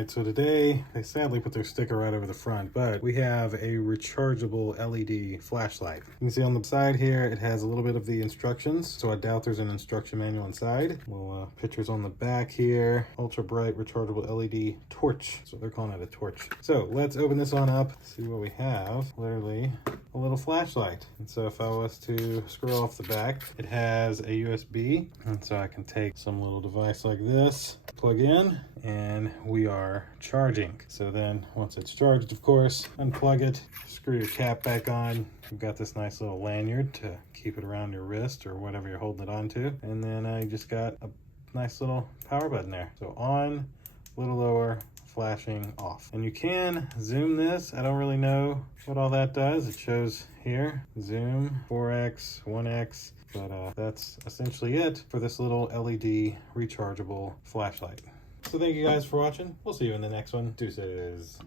Alright, so today, they sadly put their sticker right over the front, but we have a rechargeable LED flashlight. You can see on the side here, it has a little bit of the instructions, so I doubt there's an instruction manual inside. Little pictures on the back here, ultra bright rechargeable LED torch, so they're calling it a torch. So let's open this on up, see what we have. Literally a little flashlight. And so if I was to scroll off the back, it has a USB, and so I can take some little device like this, plug in, and we are charging. So then once it's charged, of course, unplug it, screw your cap back on. You've got this nice little lanyard to keep it around your wrist or whatever you're holding it onto. And then I just got a nice little power button there. So on, a little lower, flashing off. And you can zoom this. I don't really know what all that does. It shows here, zoom, 4x, 1x, but that's essentially it for this little LED rechargeable flashlight. So thank you guys for watching. We'll see you in the next one. Deuces.